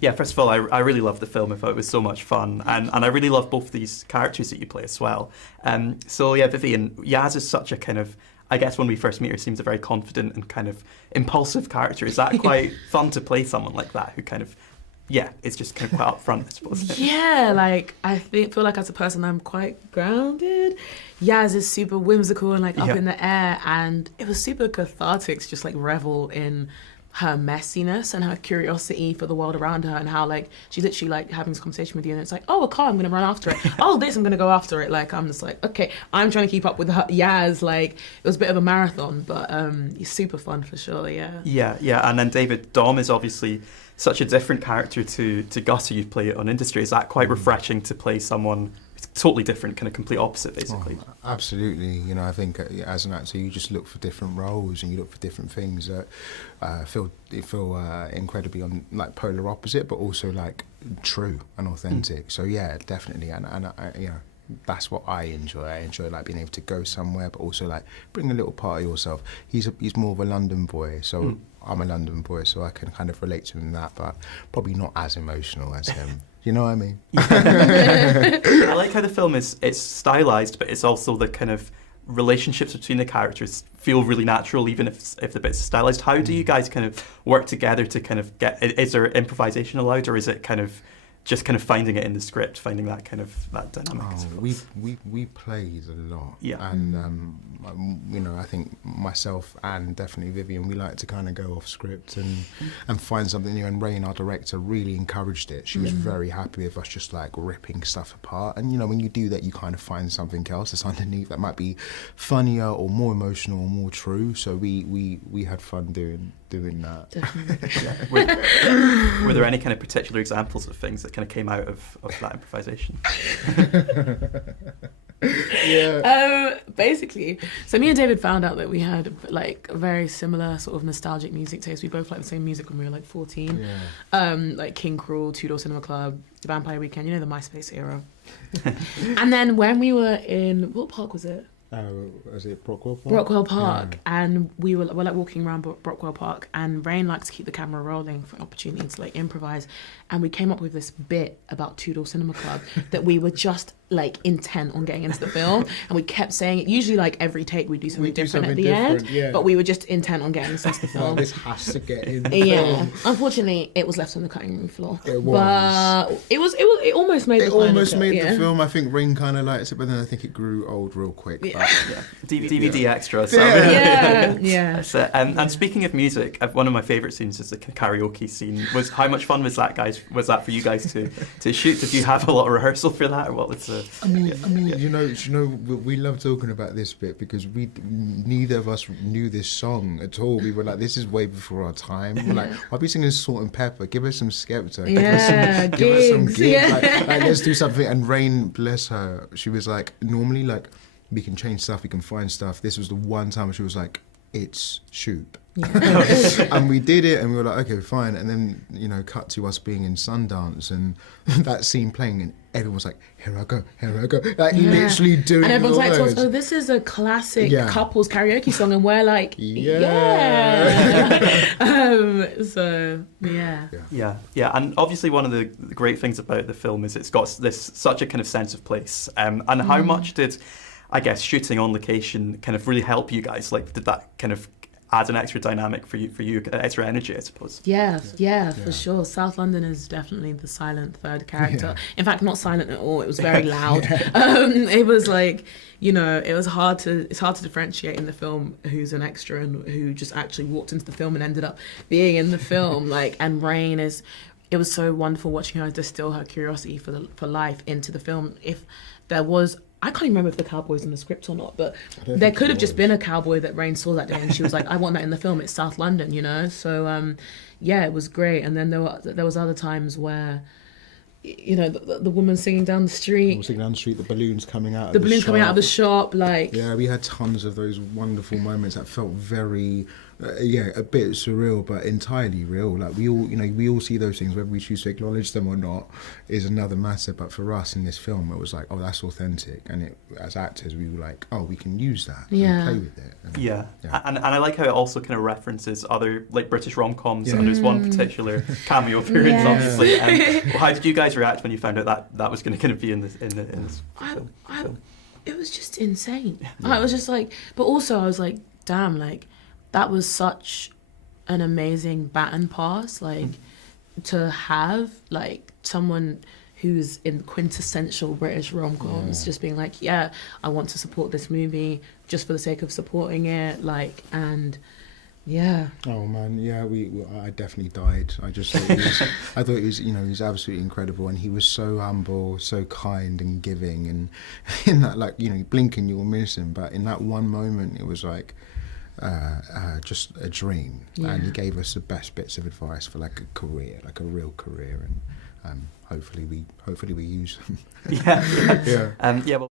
Yeah, first of all, I really loved the film. I thought it was so much fun. And I really love both these characters that you play as well. So yeah, Vivian, Yaz is such a kind of, I guess when we first meet her, seems a very confident and kind of impulsive character. Is that quite fun to play someone like that who kind of, yeah, it's just kind of quite upfront, I suppose? Yeah, like I feel like as a person I'm quite grounded. Yaz is super whimsical and like up in the air, and it was super cathartic to just like revel in her messiness and her curiosity for the world around her, and how like she's literally like having this conversation with you and it's like, oh, a car, I'm gonna run after it. Oh, this, I'm gonna go after it. Like I'm just like, okay, I'm trying to keep up with her. Yaz, like it was a bit of a marathon, but it's super fun for sure. Yeah, and then David, Dom is obviously such a different character to Gus, who you play on Industry. Is that quite refreshing to play someone totally different, kind of complete opposite, basically? Oh, absolutely. You know, I think as an actor, you just look for different roles and you look for different things that feel incredibly on like polar opposite, but also like true and authentic. So yeah, definitely, and I, you know, that's what I enjoy. I enjoy like being able to go somewhere, but also like bring a little part of yourself. He's more of a London boy, so I'm a London boy, so I can kind of relate to him in that, but probably not as emotional as him. You know what I mean? I like how the film it's stylized, but it's also the kind of relationships between the characters feel really natural, even if the bits stylized. How do you guys kind of work together to kind of get? Is there improvisation allowed, or is it kind of just kind of finding it in the script, finding that kind of that dynamic? We played a lot, and you know, I think myself and definitely Vivian, we like to kind of go off script and find something new. And Rain, our director, really encouraged it. She was very happy with us just like ripping stuff apart. And you know, when you do that, you kind of find something else that's underneath that might be funnier or more emotional or more true. So we had fun doing that. Were there any kind of particular examples of things that kind of came out of that improvisation? Basically, so me and David found out that we had like a very similar sort of nostalgic music taste. We both liked the same music when we were like 14. Like King Cruel, Two Door Cinema Club, The Vampire Weekend, you know, the MySpace era. And then when we were in, what park was it? Was it Brockwell Park? Brockwell Park, and we're like walking around Brockwell Park, and Rain likes to keep the camera rolling for an opportunity to like improvise, and we came up with this bit about Two Door Cinema Club that we were just like intent on getting into the film, and we kept saying it. Usually, like every take, we do something different at the end, but we were just intent on getting this into the film. This has to get in the film. Unfortunately, it was left on the cutting room floor. It was. But it almost made the film. I think Rain kind of liked it, but then I think it grew old real quick. DVD extra. So. That's it. And speaking of music, one of my favourite scenes is the karaoke scene. How much fun was that, guys? Was that for you guys to shoot? Did you have a lot of rehearsal for that, or what was the? I mean, you know, we love talking about this bit because neither of us knew this song at all. We were like, this is way before our time. We're like, I'll be singing Salt and Pepper. Give us some Skepta. Give us some gigs. Like, let's do something. And Rain, bless her, she was like, normally like, we can change stuff, we can find stuff. This was the one time she was like, it's shoot. And we did it and we were like, okay, fine. And then, you know, cut to us being in Sundance and that scene playing and everyone was like, here I go. Like literally doing it. And everyone's like to us, oh, this is a classic couples karaoke song. And we're like, Yeah. And obviously one of the great things about the film is it's got such a kind of sense of place. And how much did, I guess, shooting on location kind of really help you guys? Like, did that kind of add an extra dynamic for you, extra energy, I suppose? Yeah, for sure. South London is definitely the silent third character. In fact, not silent at all. It was very loud. It was like, you know, it's hard to differentiate in the film who's an extra and who just actually walked into the film and ended up being in the film. Like, and Rain is. It was so wonderful watching her distill her curiosity for life into the film. If there was, I can't even remember if the cowboy's in the script or not, but there could have just been a cowboy that Rain saw that day and she was like, I want that in the film. It's South London, you know? So, it was great. And then there was other times where, you know, the woman singing down the street. The balloons coming out of the shop. Like... Yeah, we had tons of those wonderful moments that felt very yeah, a bit surreal, but entirely real. Like we all see those things, whether we choose to acknowledge them or not, is another matter. But for us in this film, it was like, oh, that's authentic, and as actors, we were like, oh, we can use that and play with it. And, yeah. And I like how it also kind of references other like British rom-coms, and there's one particular cameo appearance, obviously. How did you guys react when you found out that was going to kind of be in this film? It was just insane. I was just like, but also I was like, damn, like that was such an amazing baton pass, like to have like someone who's in quintessential British rom-coms just being like, yeah, I want to support this movie just for the sake of supporting it, like, and yeah. Oh man, yeah, I definitely died. I just thought I thought he was absolutely incredible, and he was so humble, so kind and giving, and in that, like, you blink and you'll miss him, but in that one moment, it was like just a dream, and he gave us the best bits of advice for like a career, like a real career, and hopefully we use them. Yeah. Well.